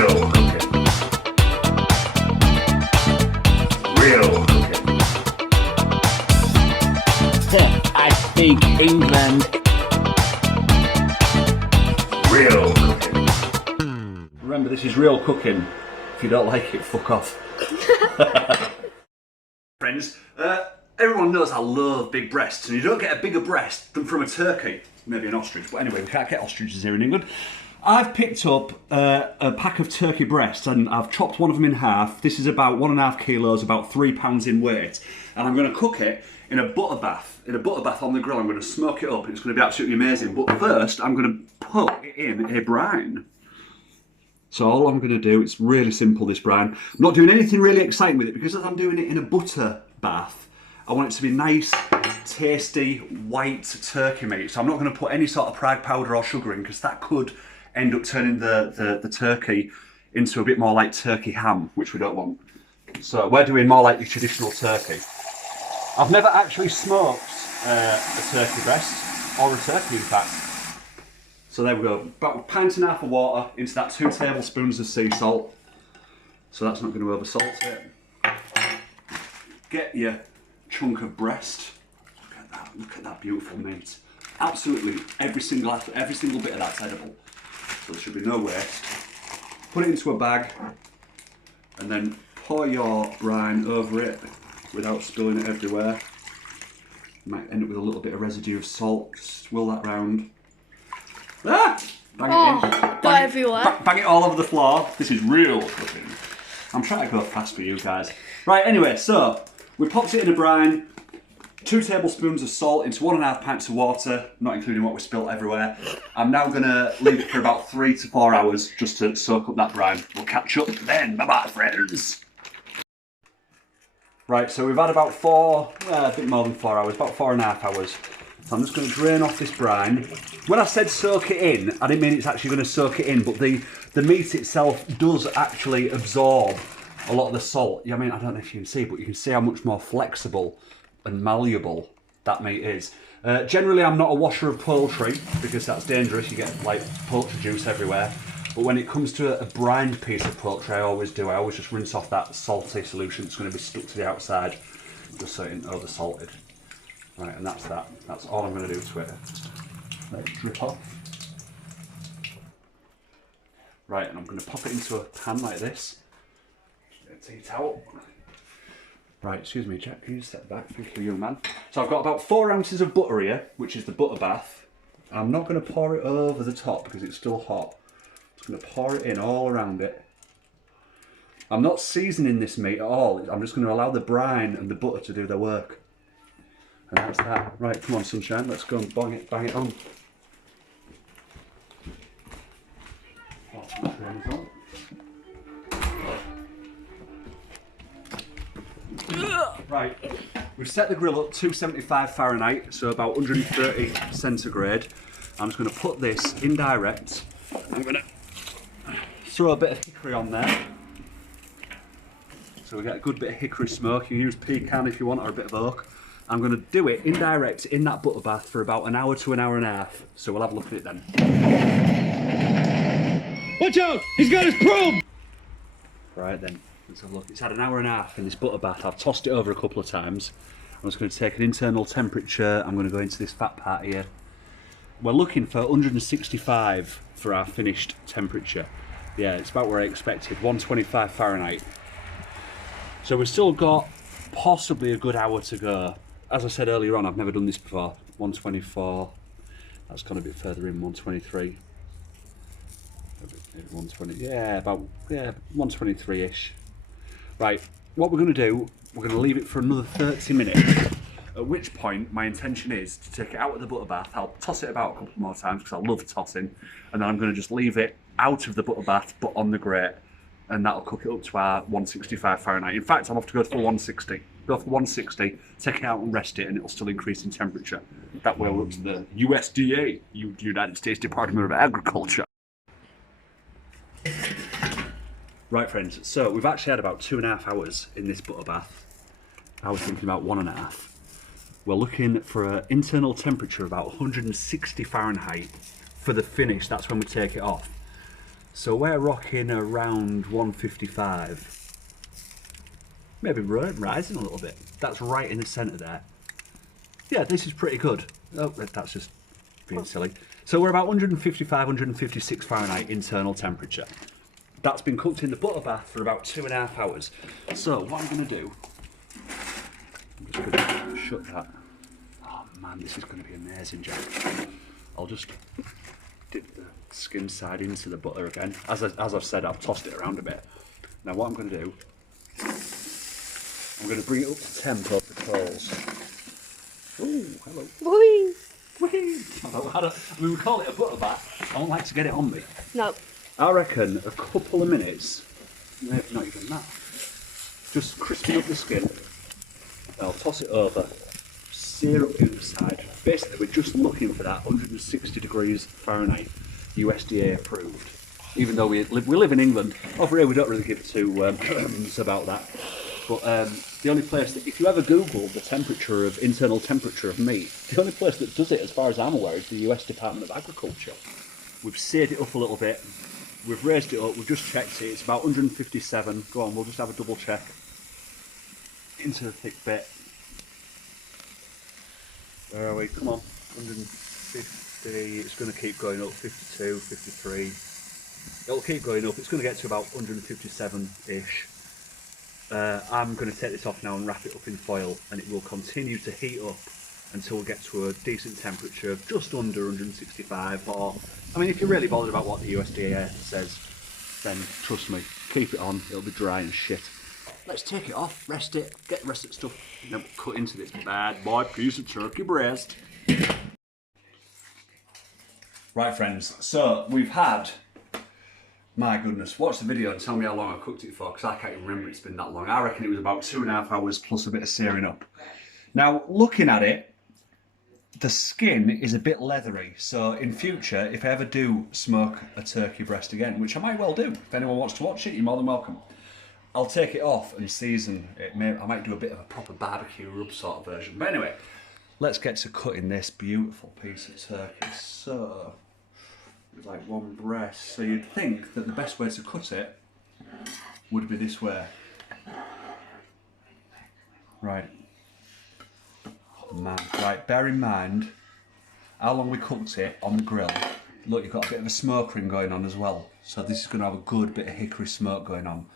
Real cooking. Real cooking. I speak England. Real cooking. Remember, this is real cooking. If you don't like it, fuck off. Friends, everyone knows I love big breasts, and you don't get a bigger breast than from a turkey. Maybe an ostrich, but anyway, we can't get ostriches here in England. I've picked up a pack of turkey breasts and I've chopped one of them in half. This is about 1.5 kilos, about 3 pounds in weight. And I'm going to cook it in a butter bath. In a butter bath on the grill. I'm going to smoke it up and it's going to be absolutely amazing. But first, I'm going to put it in a brine. So all I'm going to do, it's really simple, this brine. I'm not doing anything really exciting with it because as I'm doing it in a butter bath, I want it to be nice, tasty, white turkey meat. So I'm not going to put any sort of Prague powder or sugar in because that could end up turning the turkey into a bit more like turkey ham, which we don't want. So we're doing more like the traditional turkey. I've never actually smoked a turkey breast, or a turkey in fact. So there we go, about a pint and a half of water into that 2 tablespoons of sea salt. So that's not going to over salt it. Get your chunk of breast. Look at that beautiful meat. Absolutely every single bit of that's edible. So there should be no waste. Put it into a bag and then pour your brine over it without spilling it everywhere. You might end up with a little bit of residue of salt. Swirl that round. Ah! Bang it in. Got everywhere. Bang it all over the floor. This is real cooking. I'm trying to go fast for you guys. Right, anyway, so we popped it in a brine. 2 tablespoons of salt into 1.5 pints of water, not including what we spilt everywhere. I'm now going to leave it for about 3 to 4 hours just to soak up that brine. We'll catch up then. Bye-bye, friends. Right, so we've had about a bit more than 4 hours, about 4.5 hours. So I'm just going to drain off this brine. When I said soak it in, I didn't mean it's actually going to soak it in, but the meat itself does actually absorb a lot of the salt. I mean, I don't know if you can see, but you can see how much more flexible and malleable that meat is. Generally, I'm not a washer of poultry because that's dangerous. You get like poultry juice everywhere. But when it comes to a brined piece of poultry, I always do. I always just rinse off that salty solution that's going to be stuck to the outside, just so it isn't over salted. Right, and that's that. That's all I'm going to do to it. Let it drip off. Right, and I'm going to pop it into a pan like this. Take it out. Right, excuse me, Jack, can you step back? Thank you, young man. So I've got about 4 ounces of butter here, which is the butter bath. I'm not going to pour it over the top because it's still hot. I'm just going to pour it in all around it. I'm not seasoning this meat at all. I'm just going to allow the brine and the butter to do their work. And that's that. Right, come on, sunshine, let's go and bang it on. Right, we've set the grill up 275 Fahrenheit, so about 130 centigrade. I'm just going to put this indirect. I'm going to throw a bit of hickory on there. So we get a good bit of hickory smoke. You can use pecan if you want, or a bit of oak. I'm going to do it indirect in that butter bath for about an hour to an hour and a half. So we'll have a look at it then. Watch out! He's got his probe! Right then. Let's have a look. It's had an hour and a half in this butter bath. I've tossed it over a couple of times. I'm just going to take an internal temperature. I'm going to go into this fat part here. We're looking for 165 for our finished temperature. Yeah, it's about where I expected, 125 Fahrenheit. So we've still got possibly a good hour to go. As I said earlier on, I've never done this before. 124, that's gone a bit further in, 123. 120, about 123-ish. Right, what we're going to do, we're going to leave it for another 30 minutes, at which point my intention is to take it out of the butter bath. I'll toss it about a couple more times because I love tossing, and then I'm going to just leave it out of the butter bath but on the grate, and that'll cook it up to our 165 Fahrenheit. In fact, I'm off to go for 160. Go for 160, take it out and rest it, and it'll still increase in temperature. That way we're up to the USDA, United States Department of Agriculture. Right friends, so we've actually had about 2.5 hours in this butter bath. I was thinking about 1.5. We're looking for an internal temperature of about 160 Fahrenheit for the finish. That's when we take it off. So we're rocking around 155. Maybe rising a little bit. That's right in the centre there. Yeah, this is pretty good. Oh, that's just being silly. So we're about 155, 156 Fahrenheit internal temperature. That's been cooked in the butter bath for about 2.5 hours. So what I'm going to do, I'm just going to shut that. Oh man, this is going to be amazing, Jack. I'll just dip the skin side into the butter again. As I've said, I've tossed it around a bit. Now what I'm going to do, I'm going to bring it up to temp over the coals. Oh, hello. Whee! Whee! We would call it a butter bath. I don't like to get it on me. No. I reckon a couple of minutes, maybe not even that, just crisping up the skin. I'll toss it over, sear up the other side. Basically, we're just looking for that 160 degrees Fahrenheit, USDA approved. Even though we live in England, over here we don't really give two about that. But the only place that, if you ever Google the temperature of internal temperature of meat, the only place that does it, as far as I'm aware, is the US Department of Agriculture. We've seared it up a little bit. We've raised it up, we've just checked it, it's about 157. Go on, we'll just have a double check. Into the thick bit. Where are we? Come on. 150, it's going to keep going up, 52, 53. It'll keep going up, it's going to get to about 157-ish. I'm going to take this off now and wrap it up in foil, and it will continue to heat up until we get to a decent temperature of just under 165, or, I mean, if you're really bothered about what the USDA says, then trust me, keep it on, it'll be dry and shit. Let's take it off, rest it, get the rest of the stuff, and then we'll cut into this bad boy piece of turkey breast. Right friends, so we've had, my goodness, watch the video and tell me how long I cooked it for, because I can't even remember it's been that long. I reckon it was about 2.5 hours plus a bit of searing up. Now, looking at it, the skin is a bit leathery, so in future, if I ever do smoke a turkey breast again, which I might well do, if anyone wants to watch it, you're more than welcome. I'll take it off and season it. I might do a bit of a proper barbecue rub sort of version. But anyway, let's get to cutting this beautiful piece of turkey. So, with like one breast. So you'd think that the best way to cut it would be this way. Right. Man, right, bear in mind how long we cooked it on the grill. Look, you've got a bit of a smoke ring going on as well. So this is going to have a good bit of hickory smoke going on.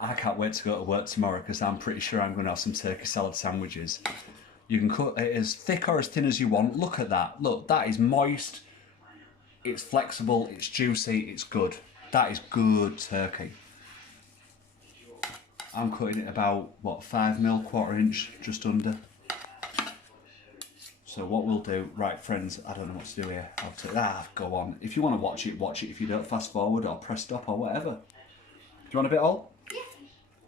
I can't wait to go to work tomorrow because I'm pretty sure I'm going to have some turkey salad sandwiches. You can cut it as thick or as thin as you want. Look at that. Look, that is moist. It's flexible, it's juicy, it's good. That is good turkey. I'm cutting it about, what, 5mm, 1/4 inch, just under. So what we'll do, right friends, I don't know what to do here. I'll take that, go on. If you want to watch it, watch it. If you don't, fast forward or press stop or whatever. Do you want a bit all? Yes.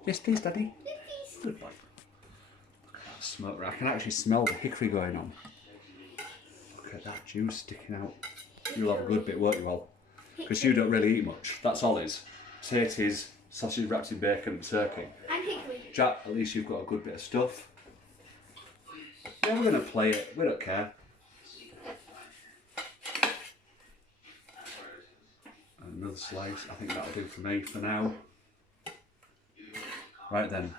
Yes please, Daddy. Yes, please. Good boy. Look at that smoke. I can actually smell the hickory going on. Look at that juice sticking out. You'll have a good bit, won't you all? Because you don't really eat much. That's all it is. Potatoes, sausage wrapped in bacon, and turkey. And hickory. Jack, at least you've got a good bit of stuff. Yeah, we're going to play it. We don't care. And another slice. I think that'll do for me for now. Right then.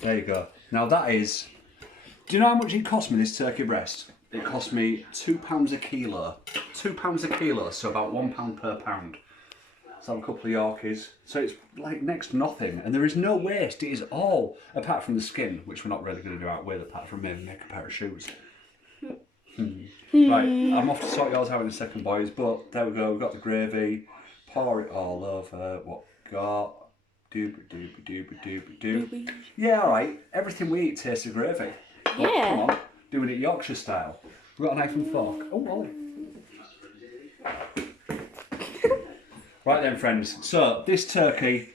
There you go. Now that is... Do you know how much it cost me, this turkey breast? It cost me £2 a kilo. £2 a kilo, so about £1 per pound. So have a couple of Yorkies. So it's like next to nothing. And there is no waste. It is all, apart from the skin, which we're not really going to do out with, apart from maybe make a pair of shoes. Right, I'm off to sort yours out in a second, boys. But there we go. We've got the gravy. Pour it all over. What we got? Doobie doobie doobie doobie doobie. Yeah, alright. Everything we eat tastes of gravy. But, Yeah. Come on. Doing it Yorkshire style. We've got a knife and fork. Oh, Ollie. Right then, friends. So, this turkey,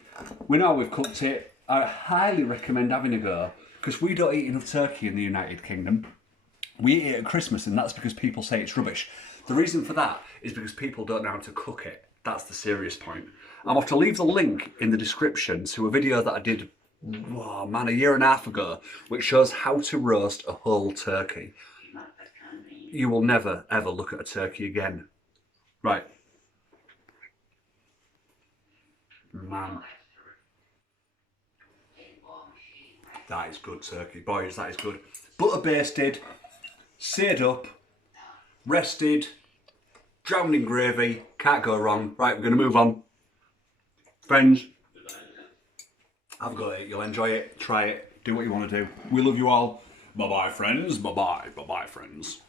we know we've cooked it. I highly recommend having a go because we don't eat enough turkey in the United Kingdom. We eat it at Christmas, and that's because people say it's rubbish. The reason for that is because people don't know how to cook it. That's the serious point. I'm off to leave the link in the description to a video that I did, oh man, 1.5 years ago, which shows how to roast a whole turkey. You will never, ever look at a turkey again Right. Man. That is good turkey. Boys, that is good. Butter basted, seared up, rested, drowned in gravy. Can't go wrong. Right, we're going to move on. Friends, have a go at it. You'll enjoy it. Try it. Do what you want to do. We love you all. Bye-bye, friends. Bye-bye. Bye-bye, friends.